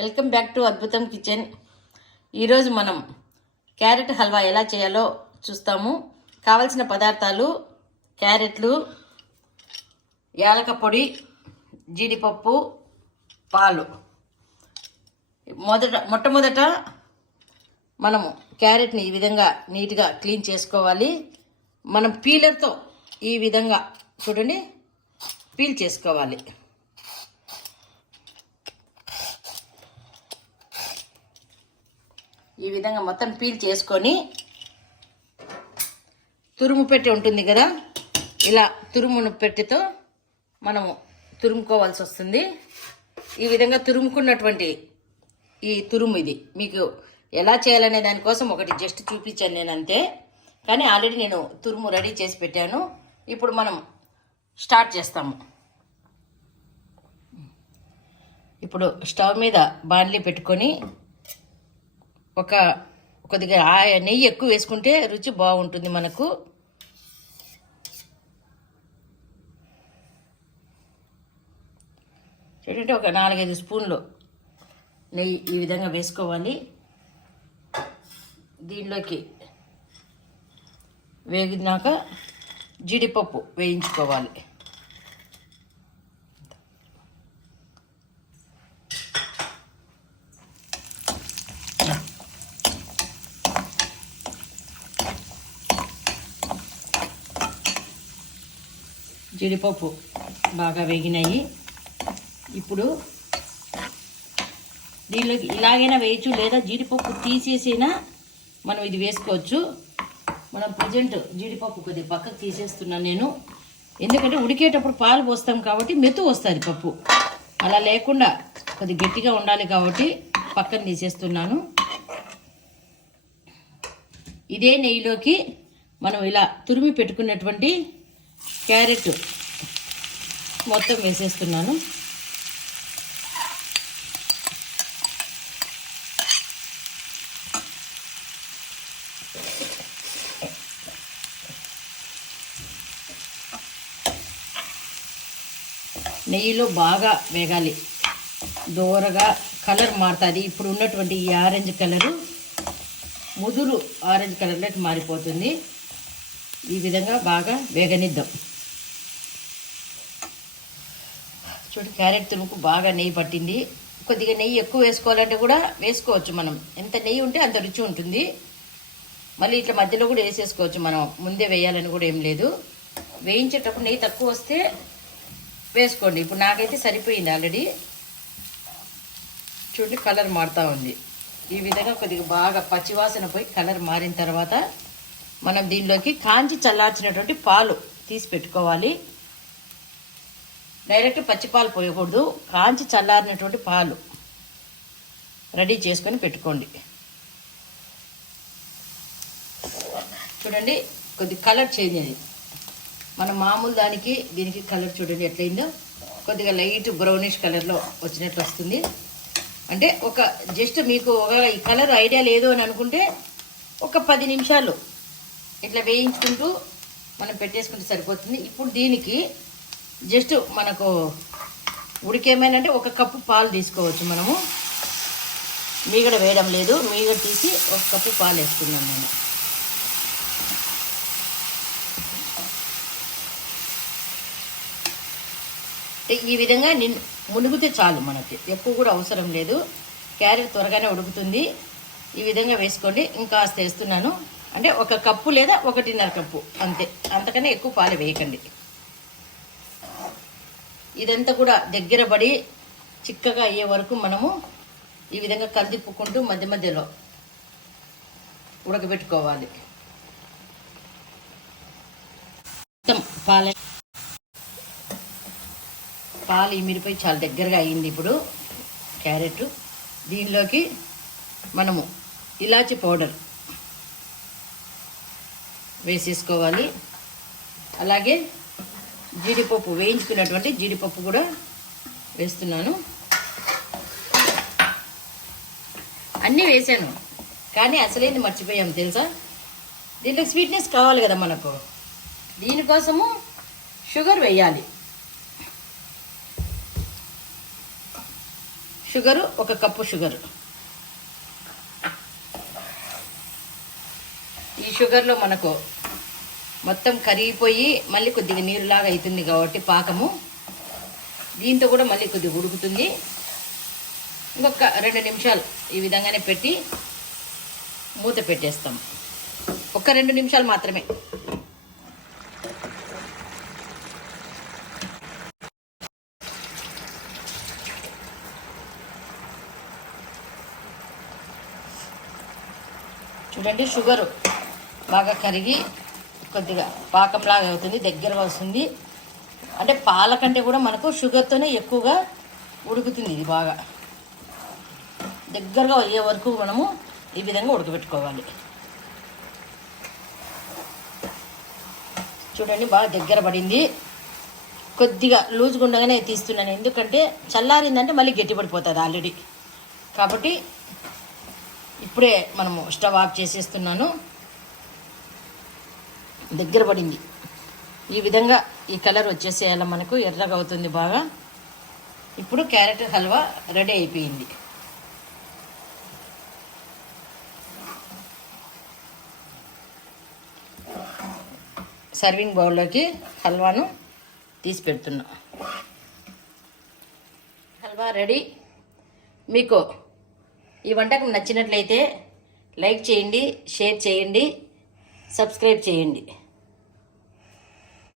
Welcome back to అద్భుతం kitchen. ఈరోజు మనం క్యారెట్ హల్వా ఎలా చేయాలో చూస్తాము. కావలసిన పదార్థాలు క్యారెట్లు, యాలక పొడి, జీడిపప్పు, పాలు. మొట్టమొదట మనము క్యారెట్ని ఈ విధంగా నీట్గా క్లీన్ చేసుకోవాలి. మనం పీలర్తో ఈ విధంగా చూడండి పీల్ చేసుకోవాలి. ఈ విధంగా మొత్తం పీల్ చేసుకొని తురుము పెట్టి ఉంటుంది కదా, ఇలా తురుమును పెట్టితో మనము తురుముకోవాల్సి వస్తుంది. ఈ విధంగా తురుముకున్నటువంటి ఈ తురుము ఇది మీకు ఎలా చేయాలనే దానికోసం ఒకటి జస్ట్ చూపించాను నేను అంతే. కానీ ఆల్రెడీ నేను తురుము రెడీ చేసి పెట్టాను. ఇప్పుడు మనం స్టార్ట్ చేస్తాము. ఇప్పుడు స్టవ్ మీద బాండ్లీ పెట్టుకొని కొద్దిగా నెయ్యి ఎక్కువ వేసుకుంటే రుచి బాగుంటుంది మనకు. చూడండి, ఒక 4-5 స్పూన్లు నెయ్యి ఈ విధంగా వేసుకోవాలి. దీనిలోకి వేగినాక జీడిపప్పు వేయించుకోవాలి. జీడిపప్పు బాగా వేగినాయి. ఇప్పుడు దీనిలోకి ఇలాగైనా వేయచ్చు, లేదా జీడిపప్పు తీసేసినా మనం ఇది వేసుకోవచ్చు. మనం ప్రజెంట్ జీడిపప్పు కొద్దిగా పక్కకు తీసేస్తున్నాను నేను, ఎందుకంటే ఉడికేటప్పుడు పాలు పోస్తాం కాబట్టి మెత్తు వస్తుంది పప్పు. అలా లేకుండా కొద్దిగా గట్టిగా ఉండాలి కాబట్టి పక్కన తీసేస్తున్నాను. ఇదే నెయ్యిలోకి మనం ఇలా తురిమి పెట్టుకున్నటువంటి క్యారెట్ మొత్తం వేసేస్తున్నాను. నెయ్యిలో బాగా వేగాలి, దూరగా కలర్ మారుతుంది. ఇప్పుడు ఉన్నటువంటి ఈ ఆరెంజ్ కలరు ముదురు ఆరెంజ్ కలర్లోకి మారిపోతుంది. ఈ విధంగా బాగా వేగనిద్దాం. చూడండి, క్యారెట్ తురుముకు బాగా నెయ్యి పట్టింది. కొద్దిగా నెయ్యి ఎక్కువ వేసుకోవాలంటే కూడా వేసుకోవచ్చు. మనం ఎంత నెయ్యి ఉంటే అంత రుచి ఉంటుంది. మళ్ళీ ఇట్లా మధ్యలో కూడా వేసేసుకోవచ్చు, మనం ముందే వేయాలని కూడా ఏం లేదు. వేయించేటప్పుడు నెయ్యి తక్కువ వస్తే వేసుకోండి. ఇప్పుడు నాకైతే సరిపోయింది ఆల్రెడీ. చూడండి, కలర్ మారుతూ ఉంది. ఈ విధంగా కొద్దిగా బాగా పచ్చివాసన పోయి కలర్ మారిన తర్వాత మనం దీనిలోకి కాంచి చల్లార్చినటువంటి పాలు తీసి పెట్టుకోవాలి. డైరెక్ట్ పచ్చిపాలు పోయకూడదు, కాంచి చల్లారినటువంటి పాలు రెడీ చేసుకొని పెట్టుకోండి. చూడండి, కొద్ది కలర్ చేంజ్ అయింది. మన మామూలు దానికి దీనికి కలర్ చూడండి ఎట్లయిందో. కొద్దిగా లైట్ బ్రౌనిష్ కలర్లో వచ్చినట్లు వస్తుంది. అంటే ఒక జస్ట్ మీకు ఈ కలర్ ఐడియా లేదు అని అనుకుంటే ఒక 10 నిమిషాలు ఇట్లా వేయించుకుంటూ మనం పెట్టేసుకుంటే సరిపోతుంది. ఇప్పుడు దీనికి జస్ట్ మనకు ఉడికేమైనా 1 కప్పు పాలు తీసుకోవచ్చు. మనము మీగడ వేయడం లేదు, మీగడ తీసి 1 కప్పు పాలు వేసుకున్నాం నేను. ఈ విధంగా మునిగితే చాలు, మనకి ఎక్కువ కూడా అవసరం లేదు. క్యారెట్ త్వరగానే ఉడుకుతుంది. ఈ విధంగా వేసుకోండి. ఇంకా వేస్తున్నాను, అంటే 1 కప్పు లేదా 1.5 కప్పు అంతే, అంతకన్నా ఎక్కువ పాలు వేయకండి. ఇదంతా కూడా దగ్గర పడి చిక్కగా అయ్యే వరకు మనము ఈ విధంగా కలిదిప్పుకుంటూ మధ్య మధ్యలో ఉడకబెట్టుకోవాలి. మొత్తం పాలు ఇమిరిపోయి చాలా దగ్గరగా అయ్యింది. ఇప్పుడు క్యారెట్ దీనిలోకి మనము ఇలాచి పౌడర్ వేసేసుకోవాలి. అలాగే జీడిపప్పు, వేయించుకున్నటువంటి జీడిపప్పు కూడా వేస్తున్నాను. అన్నీ వేసాను, కానీ అసలేంది మర్చిపోయాం తెలుసా. దీంట్లో స్వీట్నెస్ కావాలి కదా మనకు, దీనికోసము షుగర్ వేయాలి. Sugar, 1 cup sugar. ఈ షుగర్లో మనకు మొత్తం కరిగిపోయి మళ్ళీ కొద్దిగా నీరులాగా అవుతుంది కాబట్టి పాకము దీంతో కూడా మళ్ళీ కొద్దిగా ఉడుకుతుంది. ఇంకొక 2 నిమిషాలు ఈ విధంగానే పెట్టి మూత పెట్టేస్తాం. ఒక 2 నిమిషాలు మాత్రమే. చూడండి, షుగరు బాగా కరిగి కొద్దిగా పాకంలాగా అవుతుంది, దగ్గరగా వస్తుంది. అంటే పాల కంటే కూడా మనకు షుగర్తోనే ఎక్కువగా ఉడుకుతుంది. ఇది బాగా దగ్గరగా అయ్యే వరకు మనము ఈ విధంగా ఉడకబెట్టుకోవాలి. చూడండి, బాగా దగ్గర పడింది. కొద్దిగా లూజ్గా ఉండగానే తీస్తున్నాను, ఎందుకంటే చల్లారిందంటే మళ్ళీ గట్టిపడిపోతుంది ఆల్రెడీ. కాబట్టి ఇప్పుడే మనము స్టవ్ ఆఫ్ చేసేస్తున్నాను. దగ్గర పడింది. ఈ విధంగా ఈ కలర్ వచ్చేసేయాల, మనకు ఎర్రగా అవుతుంది బాగా. ఇప్పుడు క్యారెట్ హల్వా రెడీ అయిపోయింది. సర్వింగ్ బౌల్లోకి హల్వాను తీసి పెడుతున్నా. హల్వా రెడీ. మీకు ఈ వంటకం నచ్చినట్లయితే లైక్ చేయండి, షేర్ చేయండి, సబ్స్క్రైబ్ చేయండి.